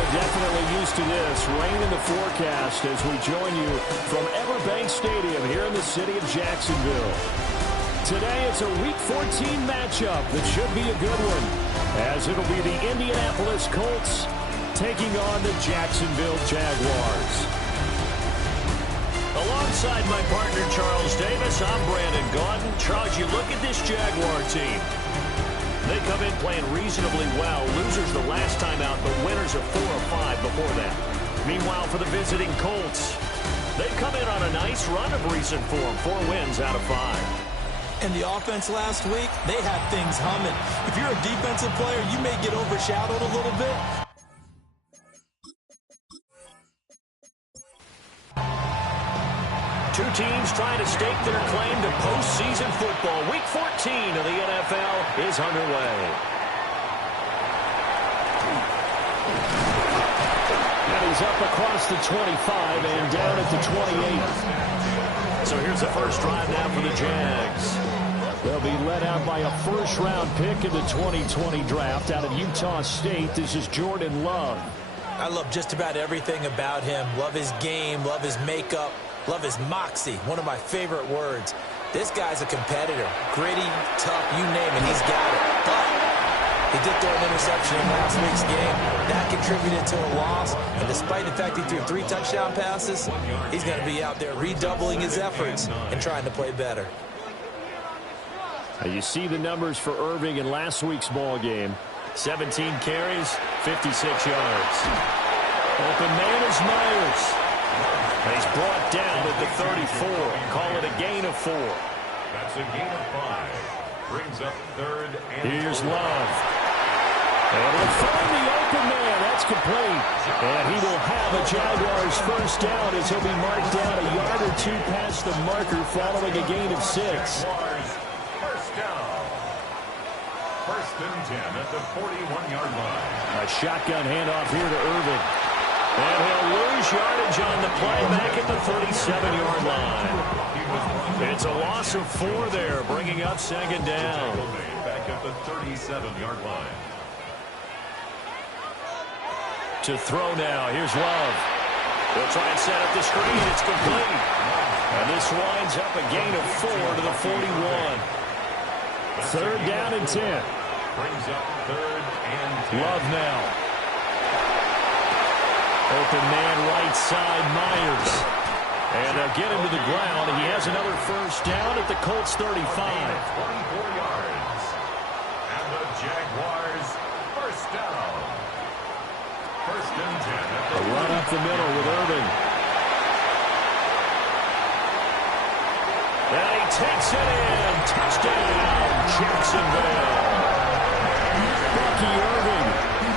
we're definitely used to this. Rain in the forecast as we join you from Everbank Stadium here in the city of Jacksonville. Today it's a Week 14 matchup that should be a good one, as it'll be the Indianapolis Colts taking on the Jacksonville Jaguars. Alongside my partner Charles Davis, I'm Brandon Gaudin. Charles, you look at this Jaguar team. They come in playing reasonably well. Losers the last time out, but winners of 4 or 5 before that. Meanwhile, for the visiting Colts, they've come in on a nice run of recent form. 4 wins out of 5. And the offense last week, they had things humming. If you're a defensive player, you may get overshadowed a little bit. Two teams trying to stake their claim to postseason football. Week 14 of the NFL is underway. And he's up across the 25 and down at the 28. So here's the first drive now for the Jags. They'll be led out by a first-round pick in the 2020 draft out of Utah State. This is Jordan Love. I love just about everything about him. Love his game, love his makeup, love his moxie, one of my favorite words. This guy's a competitor. Gritty, tough, you name it, he's got it. But he did throw an interception in last week's game. That contributed to a loss. And despite the fact he threw 3 touchdown passes, he's going to be out there redoubling his efforts and trying to play better. You see the numbers for Irving in last week's ball game. 17 carries, 56 yards. Open man is Myers. And he's brought down at the 34. Call it a gain of 4. That's a gain of 5. Brings up 3rd and Here's Love. And he'll find the open man. That's complete. And he will have a Jaguars first down as he'll be marked down a yard or 2 past the marker following a gain of 6. First down. 1st and 10 at the 41-yard line. A shotgun handoff here to Irving. And he'll lose yardage on the play back at the 37-yard line. It's a loss of 4 there, bringing up 2nd down. Back at the 37-yard line. To throw now. Here's Love. He'll try and set up the screen. It's complete. And this winds up a gain of 4 to the 41. 3rd down and 10. Brings up 3rd and 10. Love now. Open man right side, Myers. And they'll get him to the ground. And he has another first down at the Colts 35. 24 yards. And the Jaguars first down. 1st and 10. A run up the middle with Irving. And he takes it in. Touchdown, Jacksonville. Bucky Irving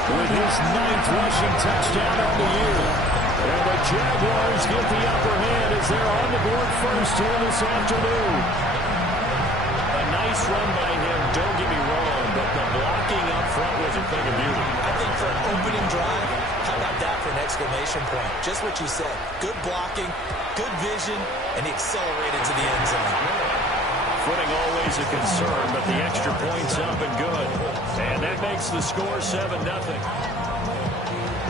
with his 9th rushing touchdown on the year. And the Jaguars get the upper hand as they're on the board first here this afternoon. A nice run by him, don't get me wrong, but the blocking up front was a thing of beauty. I think for an opening drive, how about that for an exclamation point? Just what you said. Good blocking, good vision, and he accelerated to the end zone. Footing always a concern, but the extra point's up and good. And that makes the score 7-0.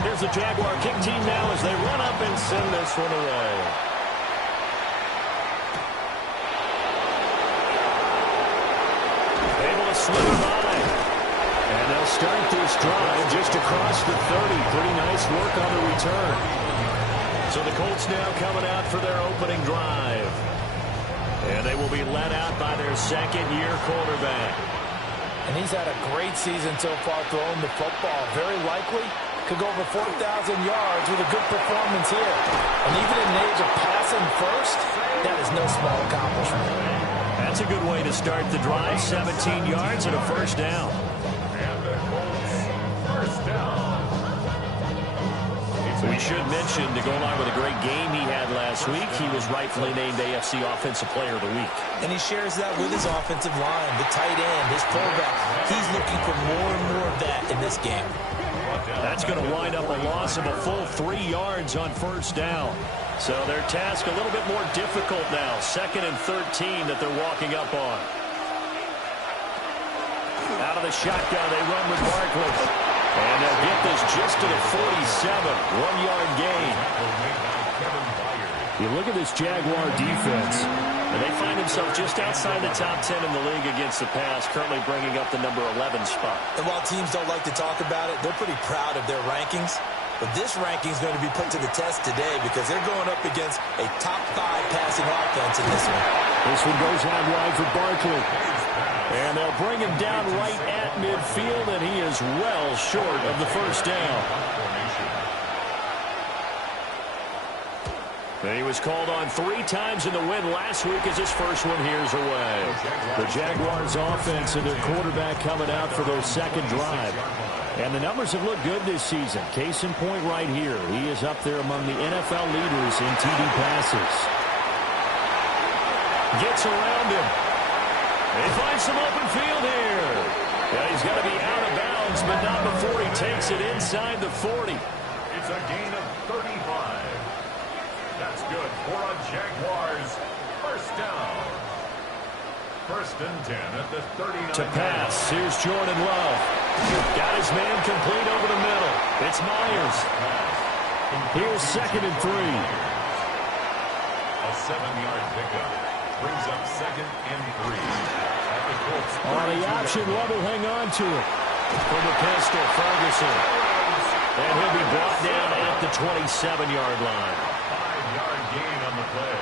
Here's the Jaguar kick team now as they run up and send this one away. Able to slip by. And they'll start this drive just across the 30. Pretty nice work on the return. So the Colts now coming out for their opening drive. And they will be led out by their 2nd-year quarterback. And he's had a great season so far throwing the football. Very likely could go over 4,000 yards with a good performance here. And even in the age of passing first, that is no small accomplishment. That's a good way to start the drive. 17 yards and a first down. And the Colts first down. We should mention, to go along with a great game he had last week, he was rightfully named AFC Offensive Player of the Week. And he shares that with his offensive line, the tight end, his fullback. He's looking for more and more of that in this game. That's going to wind up a loss of a full 3 yards on first down. So their task a little bit more difficult now. 2nd and 13 that they're walking up on. Out of the shotgun, they run with Barkley. And they'll get this just to the 47. 1-yard gain. You look at this Jaguar defense, and they find themselves just outside the top 10 in the league against the pass, currently bringing up the number 11 spot. And while teams don't like to talk about it, they're pretty proud of their rankings. But this ranking is going to be put to the test today because they're going up against a top 5 passing offense in this one. This one goes out wide for Barkley. And they'll bring him down right at midfield, and he is well short of the first down. And he was called on 3 times in the win last week as his first one here's away. The Jaguars offense and their quarterback coming out for their second drive. And the numbers have looked good this season. Case in point right here. He is up there among the NFL leaders in TD passes. Gets around him. He finds some open field here. Yeah, he's got to be out of bounds, but not before he takes it inside the 40. It's a gain of 35. That's good for a Jaguars first down. First and 10 at the 39. To pass, here's Jordan Love. Got his man complete over the middle. It's Myers. Here's 2nd and 3. A 7-yard pickup brings up 2nd and 3. At the Colts. On the option, Love will hang on to it. For the pistol, Ferguson. And he'll be brought down at the 27-yard line. 5-yard gain on the play.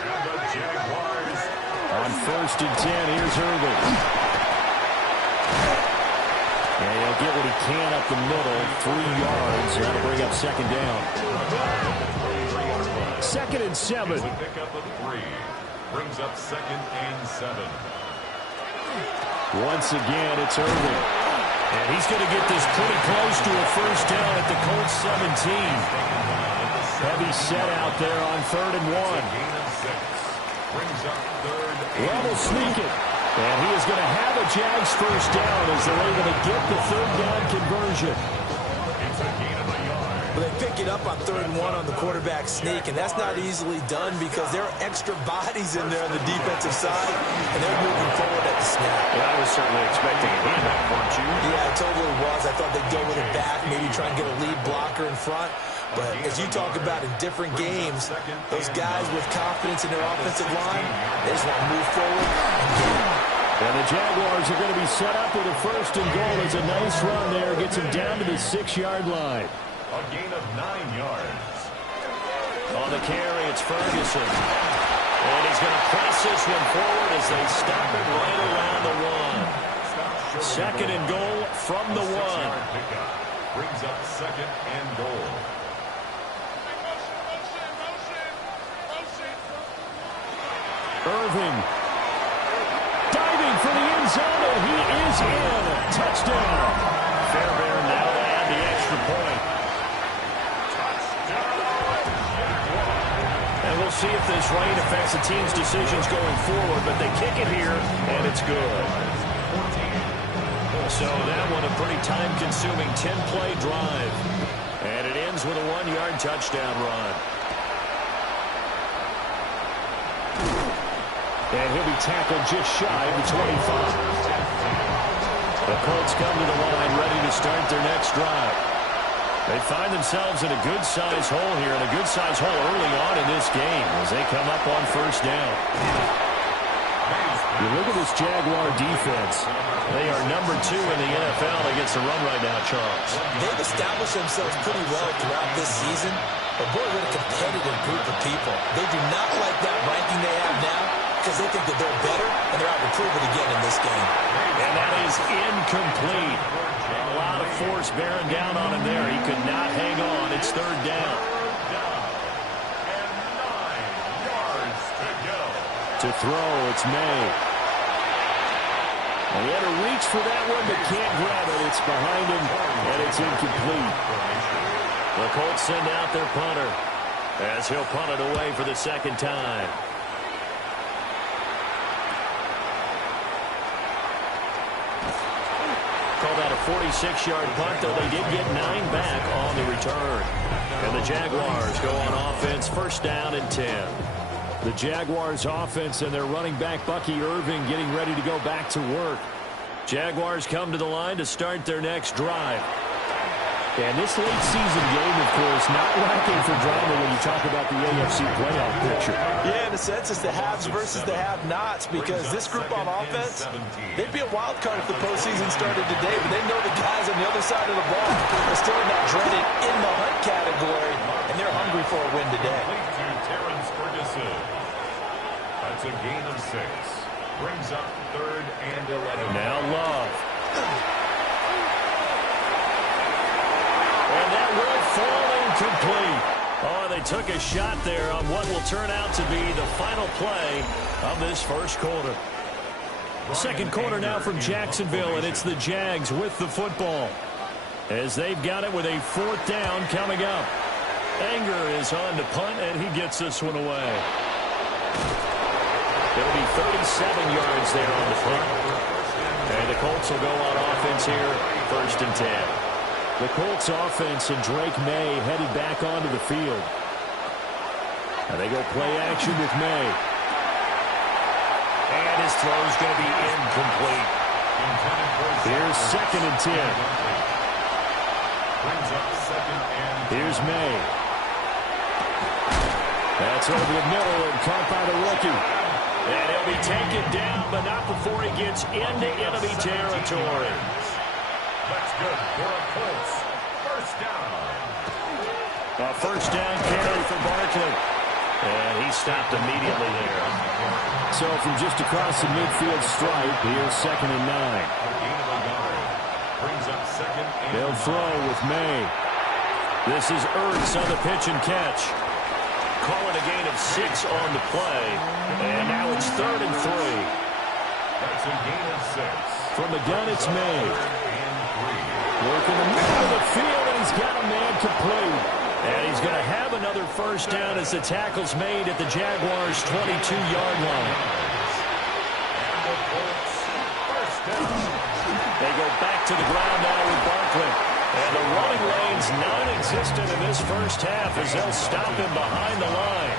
And the Jaguars. On 1st and 10, here's Irving. And he'll get what he can up the middle, 3 yards. That'll bring up 2nd down. 2nd and 7. Pick up of 3. Brings up 2nd and 7. Once again, it's Irving. And he's going to get this pretty close to a first down at the Colts 17. Heavy set out there on 3rd and 1. Gain of 6. Brings up 3rd. Love will sneak it. And he is going to have a Jags first down as they're able to get the 3rd down conversion. It's a gain of a yard. But they pick it up on 3rd and 1 on the quarterback sneak, and that's not easily done because there are extra bodies in there on the defensive side, and they're moving forward at the snap. Yeah, I was certainly expecting a handoff, weren't you? Yeah, I totally was. I thought they'd go with it back, maybe try and get a lead blocker in front. But as you talk about in different games, those guys with confidence in their offensive line, they just want to move forward and get it. And the Jaguars are going to be set up with a 1st and goal. It's a nice run there. Gets him down to the 6-yard line. A gain of 9 yards. On the carry, it's Ferguson. And he's going to press this one forward as they stop it right around the 1. 2nd and goal from the 1. Brings up 2nd and goal. Irving. Diving for the end zone, and he is in. Touchdown. Fairbairn now to add the extra point. And we'll see if this rain affects the team's decisions going forward, but they kick it here, and it's good. So that one a pretty time-consuming 10-play drive. And it ends with a 1-yard touchdown run. And he'll be tackled just shy of the 25. The Colts come to the line ready to start their next drive. They find themselves in a good-sized hole here, and a good-sized hole early on in this game as they come up on 1st down. You look at this Jaguar defense. They are number 2 in the NFL against the run right now, Charles. They've established themselves pretty well throughout this season, but boy, what a competitive group of people. They do not like that ranking they have now because they think that they're better, and they're out to prove it again in this game. And that is incomplete. A lot of force bearing down on him there. He could not hang on. It's 3rd down. And 9 yards to go. To throw, it's May. And he had to reach for that one, but can't grab it. It's behind him, and it's incomplete. The Colts send out their punter as he'll punt it away for the 2nd time. Call that a 46-yard punt, though they did get 9 back on the return. And the Jaguars go on offense, 1st down and 10. The Jaguars offense and their running back Bucky Irving getting ready to go back to work. Jaguars come to the line to start their next drive. And this late season game, of course, not lacking for drama when you talk about the AFC playoff picture. Yeah, in a sense, it's the haves versus the have-nots, because this group on offense, they'd be a wild card if the postseason started today, but they know the guys on the other side of the ball are still in that dreaded in the hunt category, and they're hungry for a win today. That's a gain of 6. Brings up 3rd and 11. Now Love. And that will fall incomplete. Oh, they took a shot there on what will turn out to be the final play of this first quarter. Second quarter now from Jacksonville, and it's the Jags with the football, as they've got it with a 4th down coming up. Anger is on to punt, and he gets this one away. It'll be 37 yards there on the front. And the Colts will go on offense here, 1st and 10. The Colts offense and Drake May headed back onto the field. And they go play action with May. And his throw's going to be incomplete. Here's 2nd and 10. Here's May. That's over the middle and caught by the rookie. And he'll be taken down, but not before he gets into enemy territory. That's good for a Colts. 1st down. A 1st down carry for Barkley. And he stopped immediately there. So from just across the midfield stripe, here's 2nd and 9. Brings up 2nd and They'll throw with May. This is Ertz on the pitch and catch. Call it a gain of 6 on the play. And now it's 3rd and 3. That's a gain of 6. From the gun, it's May. Work in the middle of the field, and he's got a man complete. And he's going to have another 1st down as the tackle's made at the Jaguars' 22-yard line. They go back to the ground now with Barkley. And the running lane's non-existent in this first half as they'll stop him behind the line.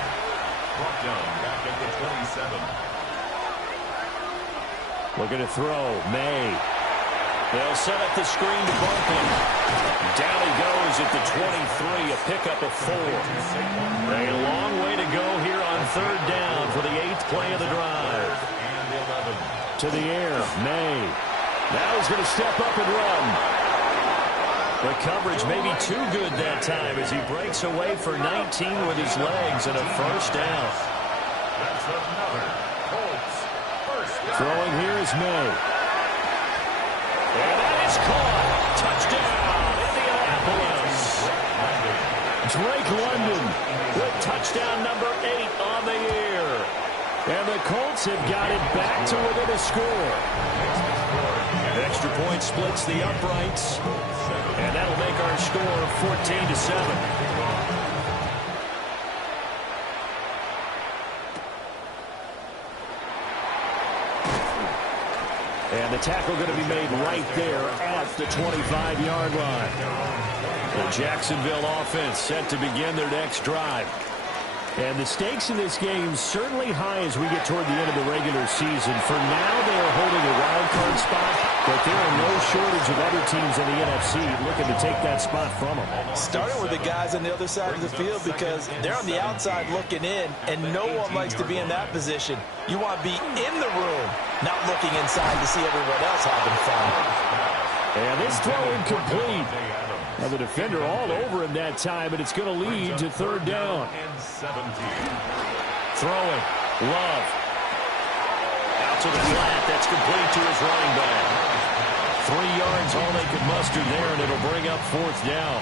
Brought down back at the 27. Looking to throw, May. They'll set up the screen to Barkley. Down he goes at the 23, a pickup of 4. A long way to go here on 3rd down for the 8th play of the drive. To the air, May. Now he's going to step up and run. The coverage may be too good that time as he breaks away for 19 with his legs and a 1st down. That's another Colts 1st down. Throwing here is May. And that is caught. Touchdown, Indianapolis. Drake London with touchdown number 8 on the year. And the Colts have got it back to within a score. Extra point splits the uprights. And that'll make our score 14-7. And the tackle going to be made right there at the 25-yard line. The Jacksonville offense set to begin their next drive. And the stakes in this game certainly high as we get toward the end of the regular season. For now, they are holding a wild card spot, but there are no shortage of other teams in the NFC looking to take that spot from them. Starting with the guys on the other side of the field, because they're on the outside looking in, and no one likes to be in that position. You want to be in the room, not looking inside to see everyone else having fun. And this throw incomplete. And the defender all over him that time, and it's going to lead to 3rd down. Throwing. Love. Out to the flat. That's complete to his running back. 3 yards, all they could muster there, and it'll bring up 4th down.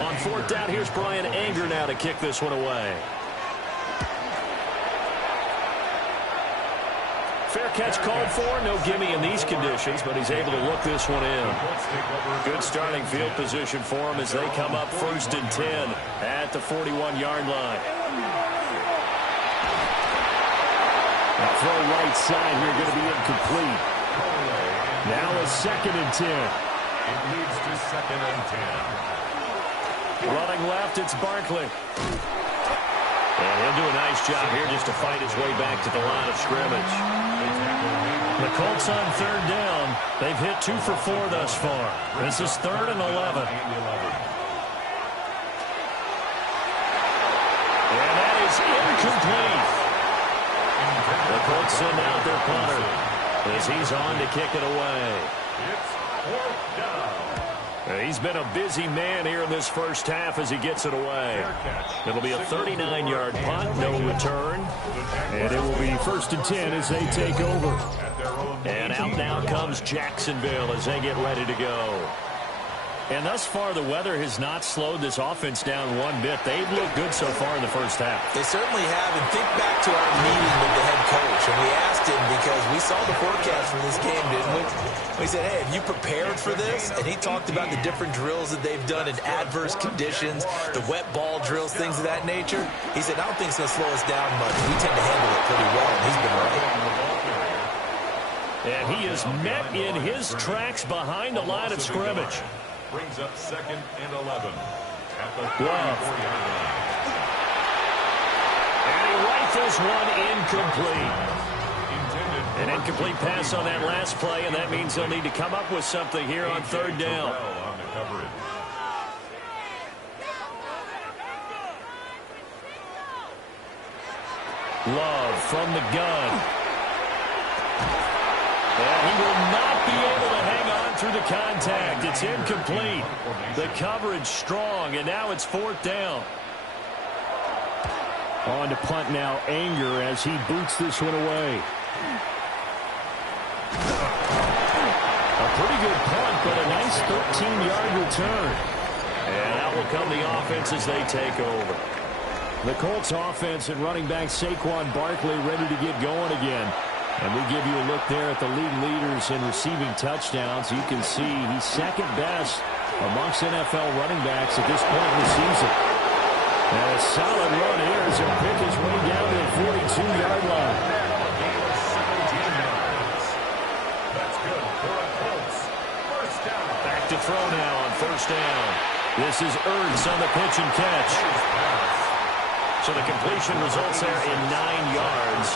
On 4th down, here's Brian Anger now to kick this one away. Fair catch called for. No gimme in these conditions, but he's able to look this one in. Good starting field position for him as they come up 1st and 10 at the 41-yard line. Now throw right side here, going to be incomplete. Now a 2nd and 10. It leads to 2nd and 10. Running left, it's Barkley. And he'll do a nice job here just to fight his way back to the line of scrimmage. The Colts on third down. They've hit 2 for 4 thus far. This is 3rd and 11. And that is incomplete. The Colts send out their punter as he's on to kick it away. It's 4th down. He's been a busy man here in this first half as he gets it away. It'll be a 39-yard punt, no return. And it will be 1st and 10 as they take over. And out now comes Jacksonville as they get ready to go. And thus far, the weather has not slowed this offense down one bit. They've looked good so far in the first half. They certainly have. And think back to our meeting with the head coach. And we asked him because we saw the forecast for this game, didn't we? We said, hey, have you prepared for this? And he talked about the different drills that they've done in adverse conditions, the wet ball drills, things of that nature. He said, I don't think it's going to slow us down much. We tend to handle it pretty well, and he's been right. And he is met in his tracks behind the line of scrimmage. Brings up 2nd and 11 at the 34-yard line. And he rifles one incomplete. An incomplete pass on that last play, and that means they'll need to come up with something here on 3rd down. On the coverage. Love from the gun. And he will not be able to hang on through the contact. It's incomplete. The coverage strong, and now it's 4th down. On to punt now, Anger, as he boots this one away. A pretty good punt, but a nice 13-yard return. And out will come the offense as they take over. The Colts offense and running back Saquon Barkley ready to get going again. And we give you a look there at the league leaders in receiving touchdowns. You can see he's 2nd best amongst NFL running backs at this point in the season. And a solid run here as he'll pick his way down to the 42-yard line. That's good for the Colts. 1st down. Back to throw now on 1st down. This is Ertz on the pitch and catch. So the completion results there in 9 yards.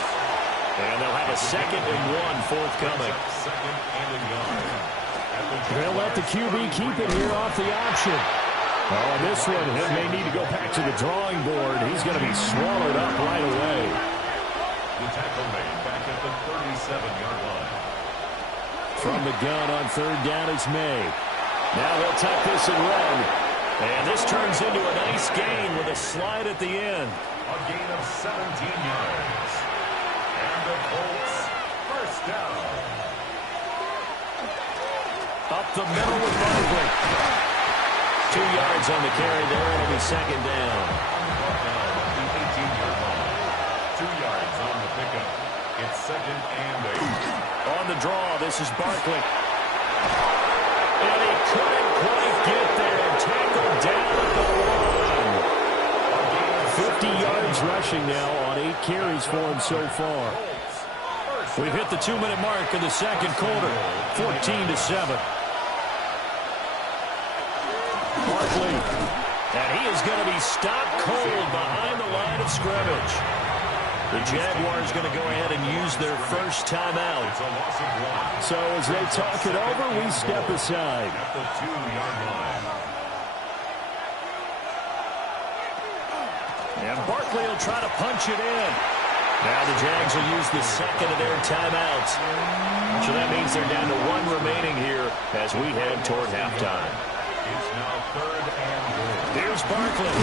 And they'll have a 2nd and 1 forthcoming. 2nd and a yard. They'll let the QB keep it here off the option. Oh, this one, he may need to go back to the drawing board. He's going to be swallowed up right away. The tackle made back at the 37-yard line. From the gun on 3rd down is May. Now they'll tuck this and run. And this turns into a nice gain with a slide at the end. A gain of 17 yards. And the Colts, 1st down. Up the middle with Barkley. 2 yards on the carry there. It'll be 2nd down. The 18-yard line. 2 yards on the pickup. It's 2nd and 8. On the draw, this is Barkley. And he couldn't quite get there. Tackled down at the 1. 50 yards rushing now on 8 carries for him so far. We've hit the 2-minute mark in the 2nd quarter. 14-7. Barkley. And he is going to be stopped cold behind the line of scrimmage. The Jaguars going to go ahead and use their first timeout. So as they talk it over, we step aside. At the 2-yard line. And Barkley will try to punch it in. Now the Jags will use the 2nd of their timeouts. So that means they're down to 1 remaining here as we head toward halftime. It's now 3rd and goal. Here's Barkley.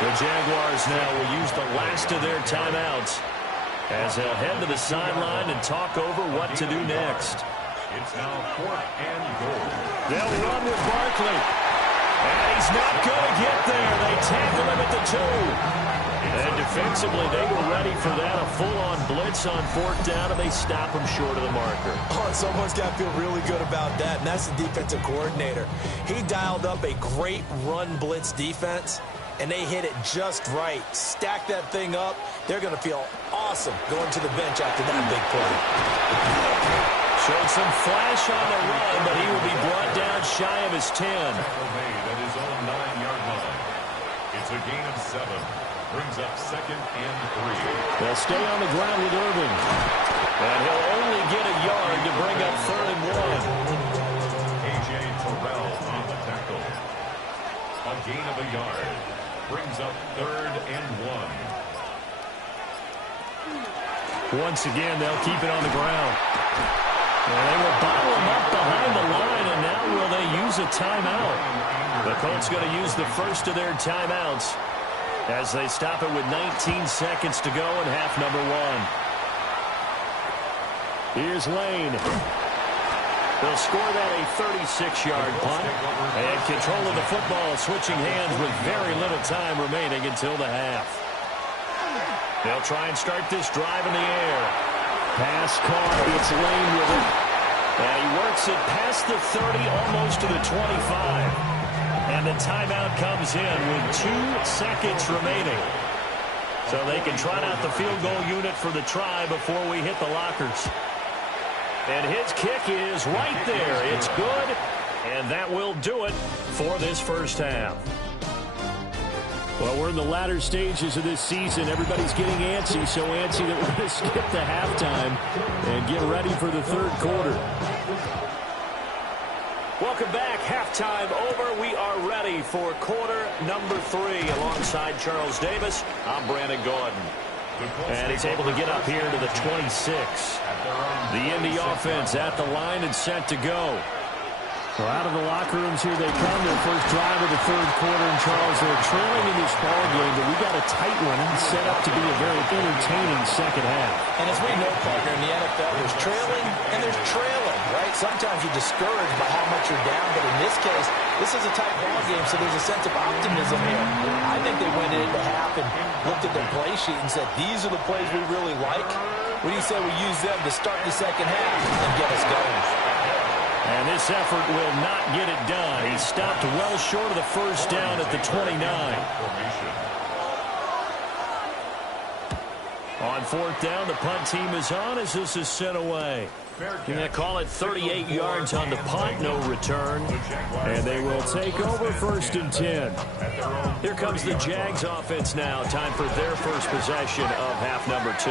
The Jaguars now will use the last of their timeouts as they'll head to the sideline and talk over what to do next. It's now 4th and goal. They'll run with Barkley. And he's not going to get there. They tackle him at the 2. And defensively, they were ready for that. A full-on blitz on 4th down, and they stop him short of the marker. Oh, and someone's got to feel really good about that, and that's the defensive coordinator. He dialed up a great run blitz defense, and they hit it just right. Stack that thing up. They're going to feel awesome going to the bench after that big play. Showed some flash on the run, but he will be brought down shy of his 10. Tackle made at his own 9-yard line. It's a gain of 7. Brings up 2nd and 3. They'll stay on the ground with Irving. And he'll only get a yard to bring up 3rd and 1. A.J. Terrell on the tackle. A gain of a yard. Brings up 3rd and 1. Once again, they'll keep it on the ground. And they will bottle him up behind the line, and now will they use a timeout? The Colts going to use the first of their timeouts as they stop it with 19 seconds to go in half number 1. Here's Lane. They'll score that a 36-yard punt. And control of the football switching hands with very little time remaining until the half. They'll try and start this drive in the air. Pass caught. It's Lane with it. And he works it past the 30, almost to the 25. And the timeout comes in with 2 seconds remaining. So they can trot out the field goal unit for the try before we hit the lockers. And his kick is right there. It's good. And that will do it for this first half. Well, we're in the latter stages of this season. Everybody's getting antsy, so antsy that we're going to skip the halftime and get ready for the third quarter. Welcome back. Halftime over. We are ready for quarter number 3. Alongside Charles Davis, I'm Brandon Gordon. And he's able to get up here to the 26. The Indy offense at the line and set to go. So out of the locker rooms here they come. Their first drive of the third quarter. And Charles, they're trailing in this ball game, but we got a tight one and set up to be a very entertaining second half. And as we know, partner, in the NFL, there's trailing and there's trailing, right? Sometimes you're discouraged by how much you're down, but in this case, this is a tight ball game, so there's a sense of optimism here. I think they went into half and looked at their play sheet and said, these are the plays we really like. What do you say we use them to start the second half and get us going? And this effort will not get it done. He stopped well short of the first down at the 29. On fourth down, the punt team is on as this is sent away. You're going to call it 38 yards on the punt, no return. And they will take over 1st and 10. Here comes the Jags offense now. Time for their first possession of half number 2.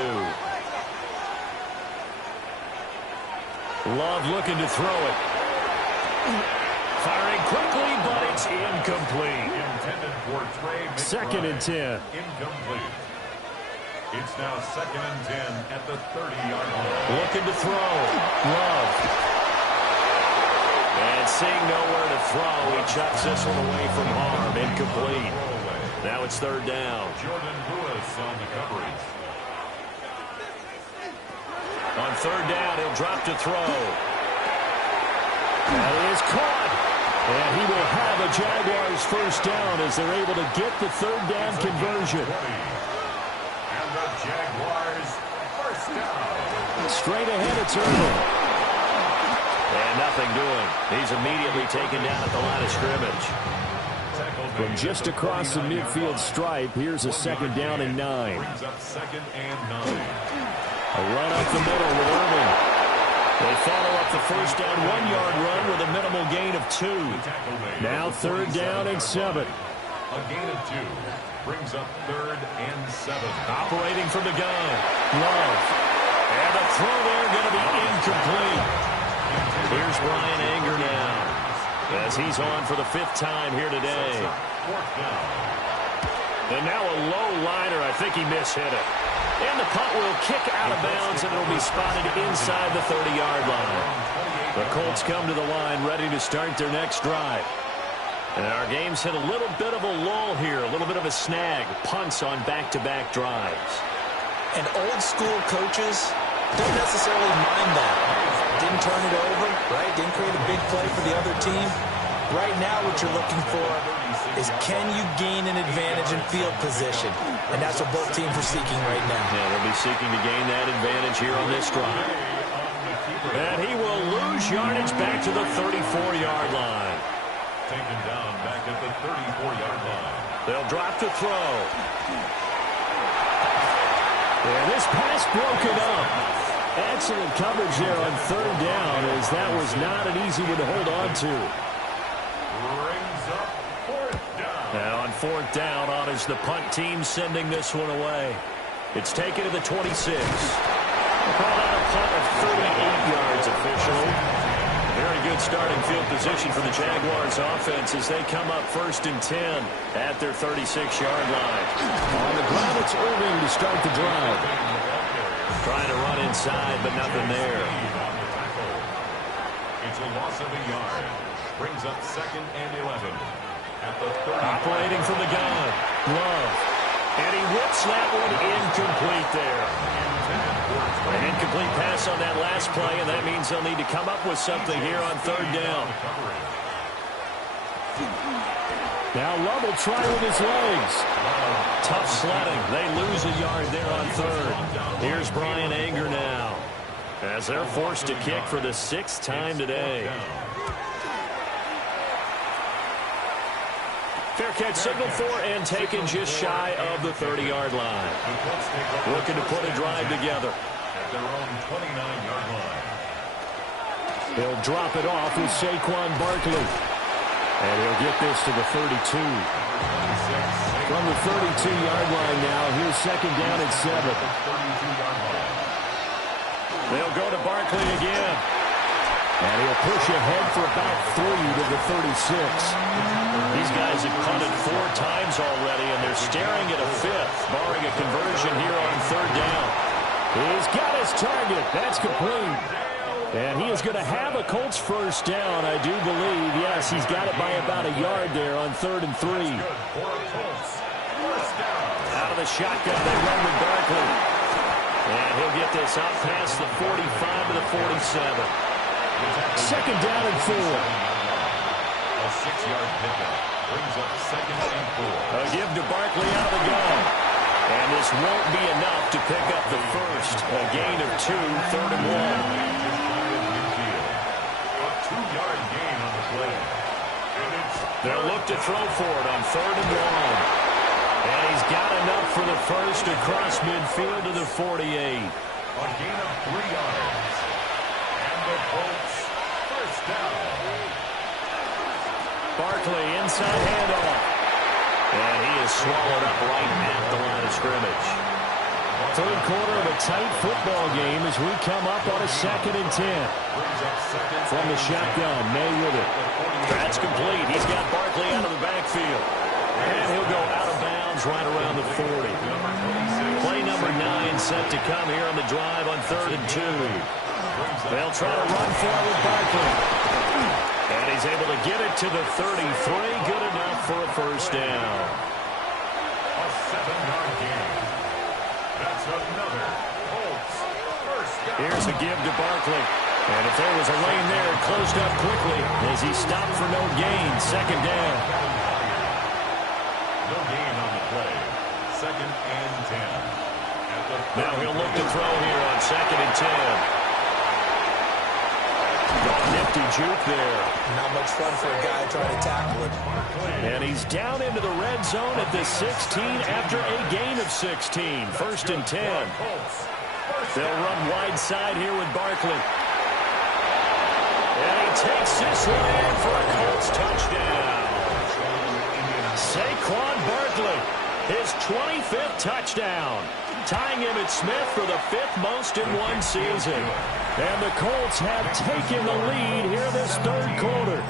Love looking to throw it. Firing quickly, but it's incomplete. 2nd and 10. Incomplete. It's now 2nd and 10 at the 30-yard line. Looking to throw. Love. And seeing nowhere to throw, he chucks this one away from harm. Incomplete. Now it's 3rd down. Jordan Lewis on the coverage. On 3rd down, he'll drop to throw. That is caught. And he will have a Jaguars first down as they're able to get the 3rd down conversion. And the Jaguars first down. Straight ahead, it's Irving. And nothing doing. He's immediately taken down at the line of scrimmage. From just across the midfield stripe, here's a 2nd down and 9. Brings up 2nd and 9. A run up the middle with Irving. They follow up the first down 1-yard run with a minimal gain of 2. Now 3rd down and 7. A gain of 2. Brings up 3rd and 7. Operating from the gun. Love. And the throw there going to be incomplete. Here's Brian Anger now as he's on for the 5th time here today. 4th down. And now a low liner. I think he mishit it. And the punt will kick out of bounds, and it'll be spotted inside the 30-yard line. The Colts come to the line ready to start their next drive. And our game's hit a little bit of a lull here, a little bit of a snag. Punts on back-to-back drives. And old-school coaches don't necessarily mind that. Didn't turn it over, right? Didn't create a big play for the other team. Right now what you're looking for is can you gain an advantage in field position? And that's what both teams are seeking right now. Yeah, they'll be seeking to gain that advantage here on this drive. And he will lose yardage back to the 34-yard line. Taken down back at the 34-yard line. They'll drop to throw. And this pass broken up. Excellent coverage there on 3rd down, as that was not an easy one to hold on to. Brings up 4th down. Now on fourth down, on is the punt team sending this one away. It's taken to the 26. Call out a punt of 38 yards officially. Very good starting field position for the Jaguars offense as they come up 1st and 10 at their 36-yard line. On the ground, it's Irving to start the drive. Trying to run inside, but nothing there. It's a loss of a yard. Brings up 2nd and 11. At the 30. Operating from the gun. Love. And he whips that one incomplete there. An incomplete pass on that last play, and that means they'll need to come up with something here on 3rd down. Now Love will try with his legs. Tough sledding. They lose a yard there on 3rd. Here's Brian Anger now, as they're forced to kick for the 6th time today. Fair catch signaled for and taken just shy of the 30-yard line. Looking to put a drive together. At their own 29-yard line. He'll drop it off with Saquon Barkley. And he'll get this to the 32. From the 32-yard line now, here's 2nd down at 7. They'll go to Barkley again. And he'll push ahead for about 3 to the 36. These guys have punted 4 times already, and they're staring at a 5th, barring a conversion here on 3rd down. He's got his target. That's complete. And he is going to have a Colts 1st down, I do believe. Yes, he's got it by about a yard there on 3rd and 3. Out of the shotgun, they run with Barkley. And he'll get this up past the 45 to the 47. 2nd down and 4. A 6-yard pickup. Brings up 2nd and 4. A give to Barkley out of the gun. And this won't be enough to pick up the 1st. A gain of 2, 3rd and 1. A 2-yard gain on the play. They'll look to throw for it on 3rd and 1. And he's got enough for the 1st across midfield to the 48. A gain of 3 yards. And the Colts 1st down. Barkley inside handoff. And he is swallowed up right at the line of scrimmage. 3rd quarter of a tight football game as we come up on a 2nd and 10. From the shotgun, May with it. That's complete. He's got Barkley out of the backfield. And he'll go out of bounds right around the 40. Play number 9 set to come here on the drive on 3rd and 2. They'll try to run for it with Barkley. And he's able to get it to the 33. Good enough for a 1st down. A 7-yard gain. That's another Colts 1st down. Here's a give to Barkley. And if there was a lane there, it closed up quickly as he stopped for no gain. 2nd down. No gain on the play. 2nd and 10. Now he'll look to throw here on 2nd and 10. Nifty juke there. Not much fun for a guy trying to tackle it. And he's down into the red zone at the 16 after a gain of 16. 1st and 10. They'll run wide side here with Barkley. And he takes this one in for a Colts touchdown. Saquon Barkley, his 25th touchdown, tying him at Smith for the 5th most in one season. And the Colts have taken the lead here this 3rd quarter.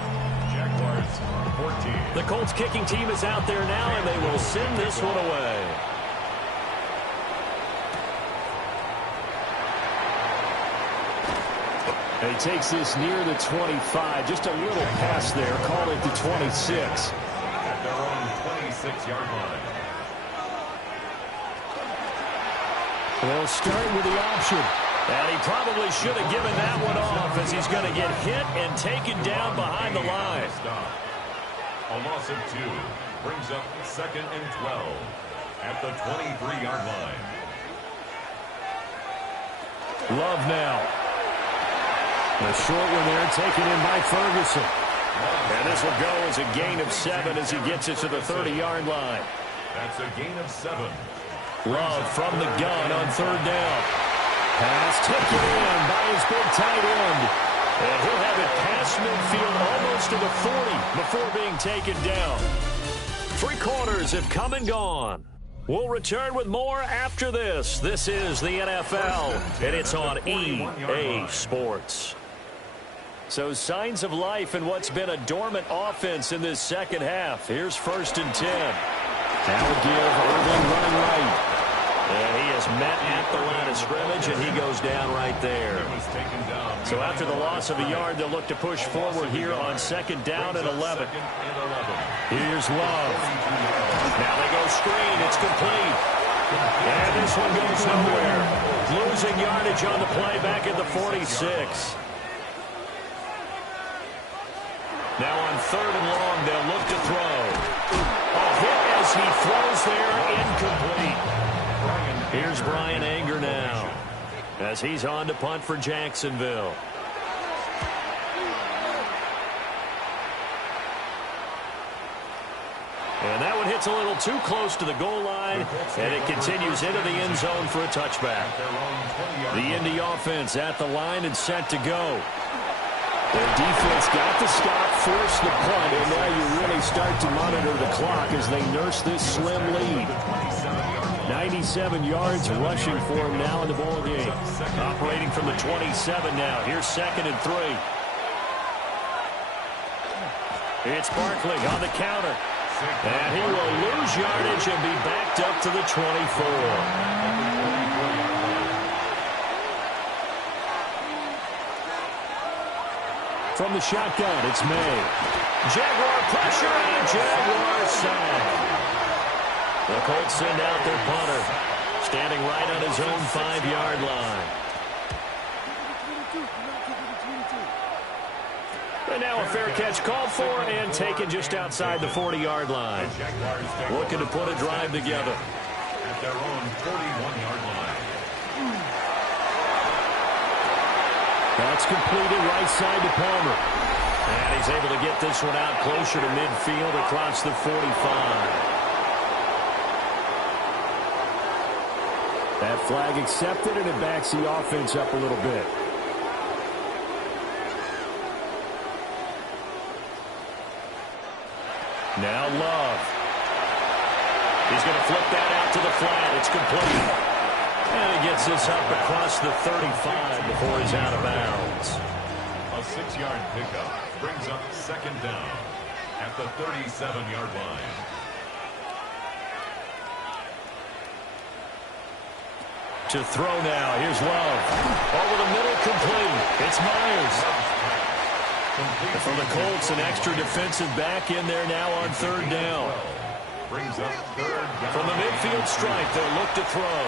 Jaguars 14. The Colts kicking team is out there now, and they will send this one away. And he takes this near the 25. Just a little pass there. Call it the 26. At their own 26-yard line. They'll start with the option. And he probably should have given that one off as he's going to get hit and taken down behind the line. A loss of 2 brings up 2nd and 12 at the 23-yard line. Love now. The short one there taken in by Ferguson. And this will go as a gain of 7 as he gets it to the 30-yard line. That's a gain of 7. Love from the gun on 3rd down. Pass taken in by his big tight end. And he'll have it past midfield almost to the 40 before being taken down. Three quarters have come and gone. We'll return with more after this. This is the NFL, and it's on EA Sports. So signs of life in what's been a dormant offense in this second half. Here's 1st and 10. Now give Irving running right. And he is met at the line of scrimmage, and he goes down right there. So after the loss of a yard, they'll look to push forward here on 2nd down and 11. Here's Love. Now they go screen. It's complete. And this one goes nowhere. Losing yardage on the play back at the 46. Now on 3rd and long, they'll look to throw. A hit as he throws there, incomplete. Here's Brian Anger now as he's on to punt for Jacksonville. And that one hits a little too close to the goal line, and it continues into the end zone for a touchback. The Indy offense at the line and set to go. Their defense got the stop, forced the punt, and now you really start to monitor the clock as they nurse this slim lead. 97 yards rushing for him now in the ball game. Operating from the 27 now. Here's 2nd and 3. It's Barkley on the counter. And he will lose yardage and be backed up to the 24. From the shotgun, it's May. Jaguar pressure and Jaguar sack. The Colts send out their punter, standing right on his own 5-yard line. And now a fair catch called for and taken just outside the 40-yard line. Looking to put a drive together. At their own 41-yard line. That's completed right side to Palmer. And he's able to get this one out closer to midfield across the 45. That flag accepted, and it backs the offense up a little bit. Now Love. He's going to flip that out to the flat. It's complete. And he gets this up across the 35 before he's out of bounds. A 6-yard pickup brings up 2nd down at the 37-yard line. To throw now. Here's Love. Over the middle, complete. It's Myers. And for the Colts, an extra defensive back in there now on 3rd down. Brings up 3rd down. From the midfield stripe, they'll look to throw.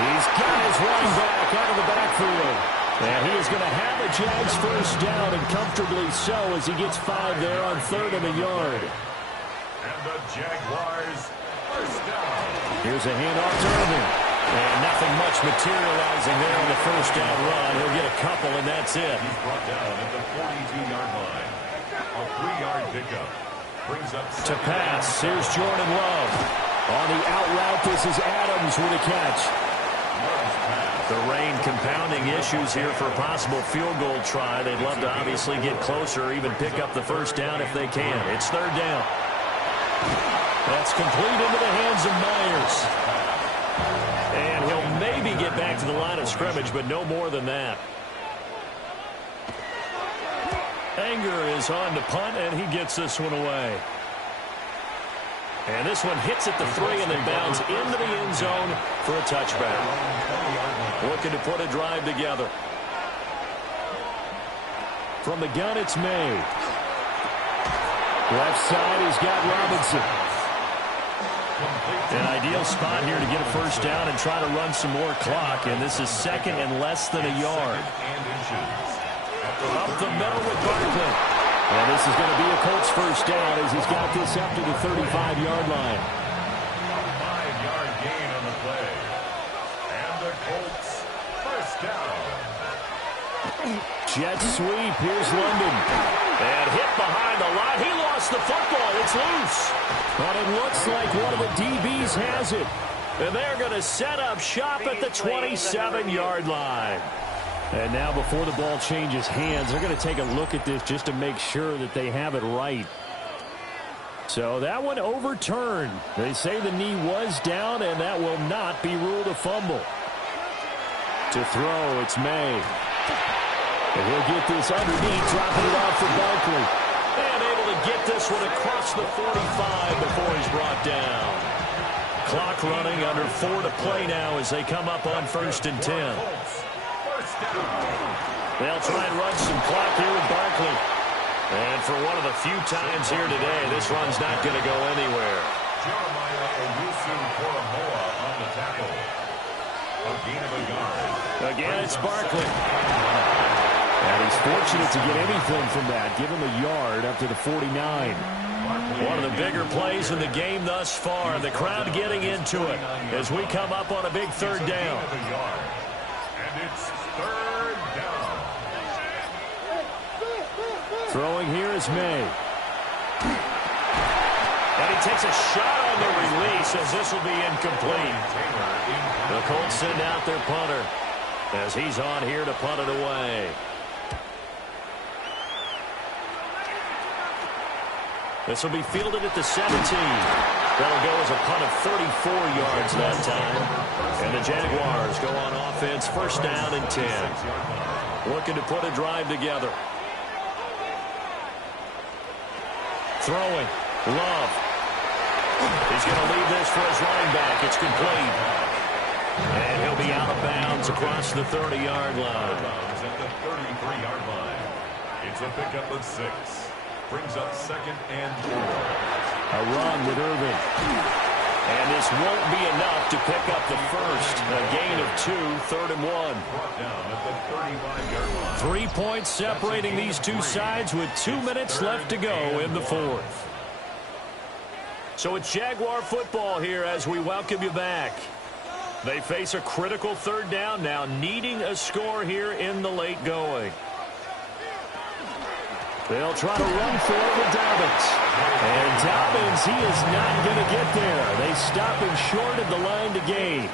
He's got his running back out of the backfield. And he is going to have a Jags 1st down, and comfortably so, as he gets 5 there on 3rd and a yard. And the Jaguars 1st down. Here's a handoff to Irving. And nothing much materializing there on the 1st down run. He'll get a couple, and that's it. He's brought down at the 42-yard line. A 3-yard pickup brings up to pass. Here's Jordan Love. On the out route, this is Adams with a catch. The rain compounding issues here for a possible field goal try. They'd love to obviously get closer or even pick up the 1st down if they can. It's 3rd down. That's complete into the hands of Myers. And he'll maybe get back to the line of scrimmage, but no more than that. Anger is on to punt, and he gets this one away. And this one hits at the 3 and then bounds into the end zone for a touchback. Looking to put a drive together. From the gun, it's May. Left side, he's got Robinson. An ideal spot here to get a 1st down and try to run some more clock. And this is 2nd and less than a yard. Up the middle with Barkley. And this is going to be a Colts 1st down as he's got this up to the 35-yard line. A 5-yard gain on the play. And the Colts 1st down. Jet sweep. Here's London. And hit behind the line. He lost the football. It's loose. But it looks like one of the DBs has it. And they're going to set up shop at the 27-yard line. And now before the ball changes hands, they're going to take a look at this just to make sure that they have it right. So that one overturned. They say the knee was down, and that will not be ruled a fumble. To throw, it's May. And he'll get this underneath, dropping it off for Barkley. And able to get this one across the 45 before he's brought down. Clock running, under 4 to play now as they come up on 1st and 10. They'll try and run some clock here with Barkley. And for one of the few times here today, this run's not going to go anywhere. On the tackle. A gain of a yard. Again, it's Barkley. And he's fortunate to get anything from that. Give him a yard up to the 49. One of the bigger plays in the game thus far. The crowd getting into it as we come up on a big 3rd down. And it's 3rd down. Throwing here is May. And he takes a shot on the release as this will be incomplete. The Colts send out their punter as he's on here to punt it away. This will be fielded at the 17. That'll go as a punt of 34 yards that time. And the Jaguars go on offense, 1st down and 10. Looking to put a drive together. Throwing. Love. He's going to leave this for his running back. It's complete. And he'll be out of bounds across the 30-yard line. At the 33-yard line. It's a pickup of 6. Brings up 2nd and 4. A run with Irvin. And this won't be enough to pick up the first. A gain of 2, 3rd and 1. Brought down at the 35-yard line. 3 points separating these two sides with 2 minutes left to go in the 4th. So it's Jaguar football here as we welcome you back. They face a critical 3rd down now, needing a score here in the late going. They'll try to run for it with Dobbins. And Dobbins, he is not going to get there. They stop him short of the line to gain.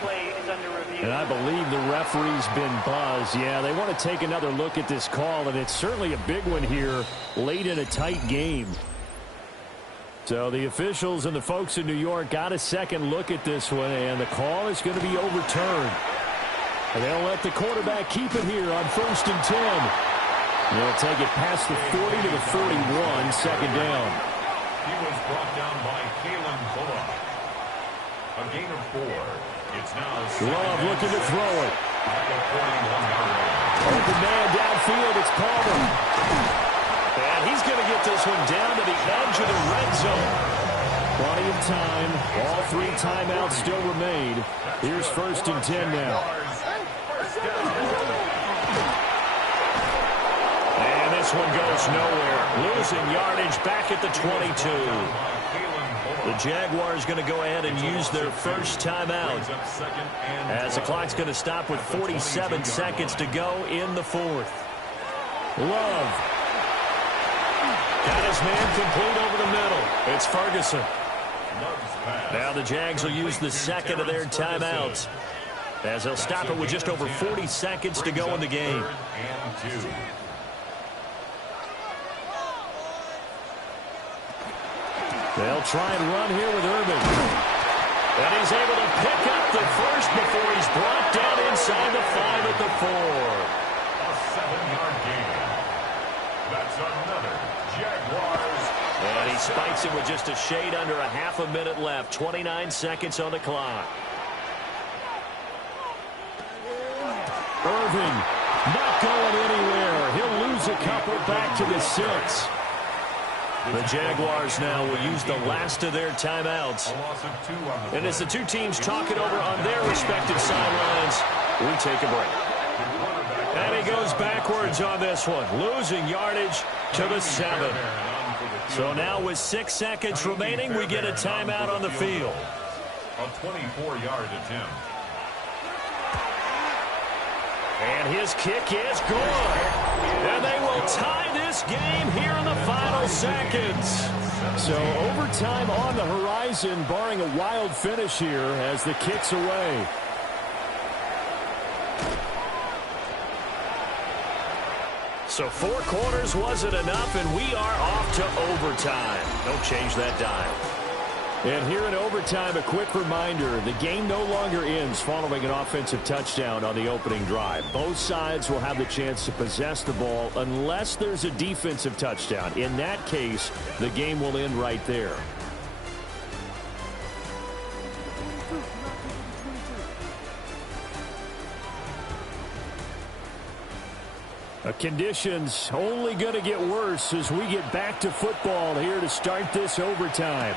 And I believe the referee's been buzzed. Yeah, they want to take another look at this call, and it's certainly a big one here late in a tight game. So the officials and the folks in New York got a second look at this one, and the call is going to be overturned. And they'll let the quarterback keep it here on 1st and 10. They'll take it past the 40 to the 41, 2nd down. He was brought down by Kalen Bullock. A gain of 4. It's now Love looking to throw it. At the 41-yard line. Open man downfield, it's Palmer. And he's going to get this one down to the edge of the red zone. Plenty of time. All 3 timeouts still remain. Here's 1st and 10 now. First down. And this one goes nowhere. Losing yardage back at the 22. The Jaguars going to go ahead and use their first timeout as the clock's going to stop with 47 seconds to go in the 4th. Love. Got his man complete over the middle. It's Ferguson. Now the Jags will use the second of their timeouts as they'll stop it with just over 40 seconds to go in the game. They'll try and run here with Irvin. And he's able to pick up the first before he's brought down inside the 5 at the 4. A 7-yard gain. That's another Jaguars. And he spikes it with just a shade under a half a minute left. 29 seconds on the clock. Irvin not going anywhere. He'll lose a couple back to the 6. The Jaguars now will use the last of their timeouts. And as the two teams talk it over on their respective sidelines, we take a break. And he goes backwards on this one, losing yardage to the 7. So now with 6 seconds remaining, we get a timeout on the field. A 24-yard attempt. And his kick is good. And they will tie this game here in the final seconds. So overtime on the horizon, barring a wild finish here as the kick's away. So 4 quarters wasn't enough, and we are off to overtime. Don't change that dial. And here in overtime, a quick reminder, the game no longer ends following an offensive touchdown on the opening drive. Both sides will have the chance to possess the ball unless there's a defensive touchdown. In that case, the game will end right there. Conditions only going to get worse as we get back to football here to start this overtime.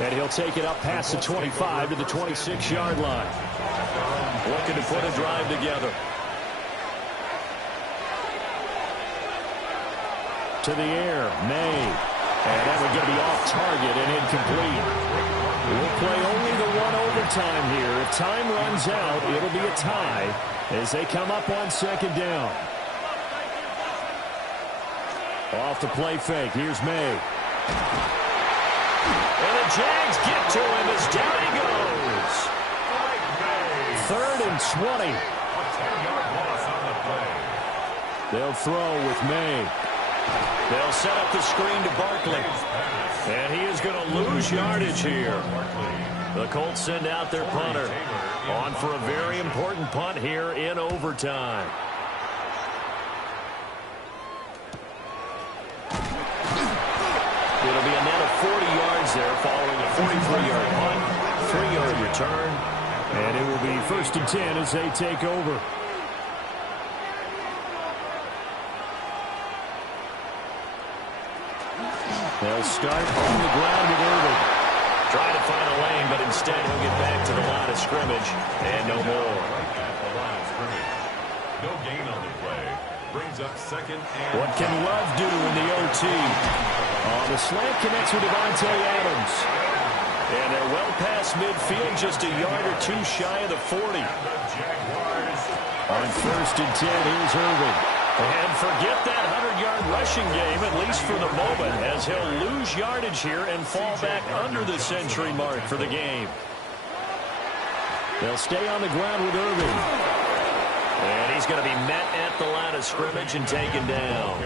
And he'll take it up past the 25 to the 26-yard line. Looking to put a drive together. To the air, May. And that one's going to be off target and incomplete. We'll play only the one overtime here. If time runs out, it'll be a tie as they come up on second down. Off the play fake. Here's May. And the Jags get to him as down he goes. 3rd and 20. A 10-yard loss on the play. They'll throw with May. They'll set up the screen to Barkley. And he is going to lose yardage here. The Colts send out their punter on for a very important punt here in overtime. It'll be a net of 40 yards there following a 43-yard punt, 3-yard return. And it will be 1st and 10 as they take over. They'll start on the ground with Irving. Trying to find a lane, but instead he'll get back to the line of scrimmage and no more. No gain on the play. Brings up 2nd and... What can Love do in the OT? The slant connects with Devontae Adams. And they're well past midfield, just a yard or 2 shy of the 40. On 1st and 10, here's Irving. And forget that 100-yard rushing game, at least for the moment, as he'll lose yardage here and fall back under the century mark for the game. They'll stay on the ground with Irving. And he's going to be met at the line of scrimmage and taken down.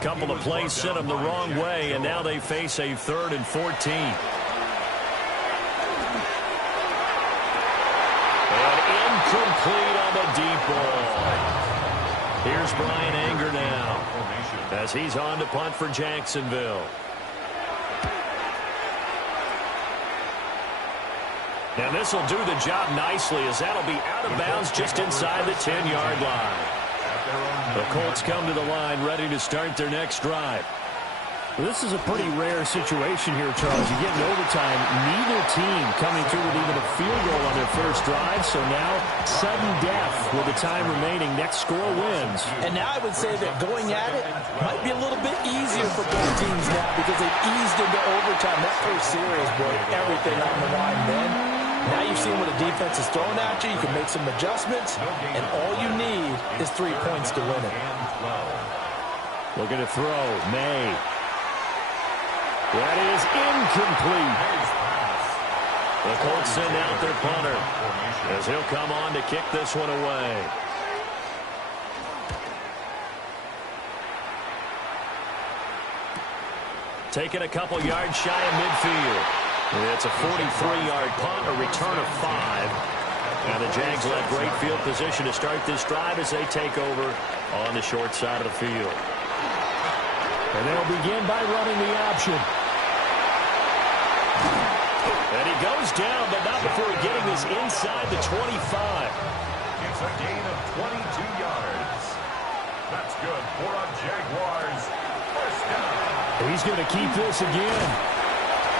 Couple of plays sent him the wrong way, and now they face a 3rd and 14. And incomplete on the deep ball. Here's Brian Anger now as he's on to punt for Jacksonville. And this will do the job nicely as that'll be out of bounds just inside the 10-yard line. The Colts come to the line ready to start their next drive. Well, this is a pretty rare situation here, Charles. You get in overtime, neither team coming through with even a field goal on their first drive. So now, sudden death with the time remaining. Next score wins. And now I would say that going at it might be a little bit easier for both teams now because they've eased into overtime. That first series, boy, everything on the line then. Now you've seen what a defense is throwing at you. You can make some adjustmts, and all you need is 3 points to win it. Looking to throw, May. That is incomplete. The Colts send out their punter as he'll come on to kick this one away. Taking a couple yards shy of midfield. It's a 43-yard punt, a return of 5. And the Jags will have great field position to start this drive as they take over on the short side of the field. And they'll begin by running the option. And he goes down, but not before getting this inside the 25. It's a gain of 22 yards. That's good for a Jaguars first down. He's going to keep this again.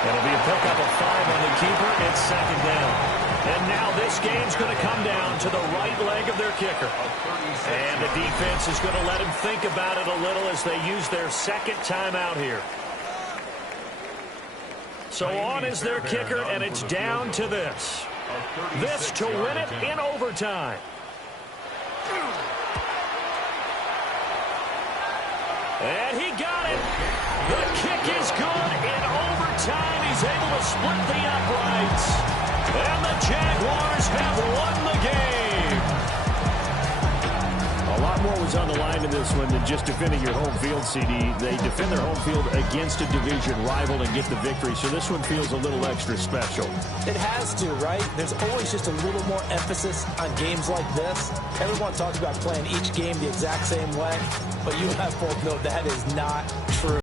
It'll be a pickup of 5 on the keeper. It's 2nd down. And now this game's going to come down to the right leg of their kicker. And the defense is going to let him think about it a little as they use their 2nd timeout here. So on is their kicker, and it's down to this. This to win it in overtime. And he got it. The kick is good in overtime. He's able to split the uprights. And the Jaguars have won the game. A lot more was on the line in this one than just defending your home field, CD. They defend their home field against a division rival and get the victory, so this one feels a little extra special. It has to, right? There's always just a little more emphasis on games like this. Everyone talks about playing each game the exact same way, but you and I both know that is not true.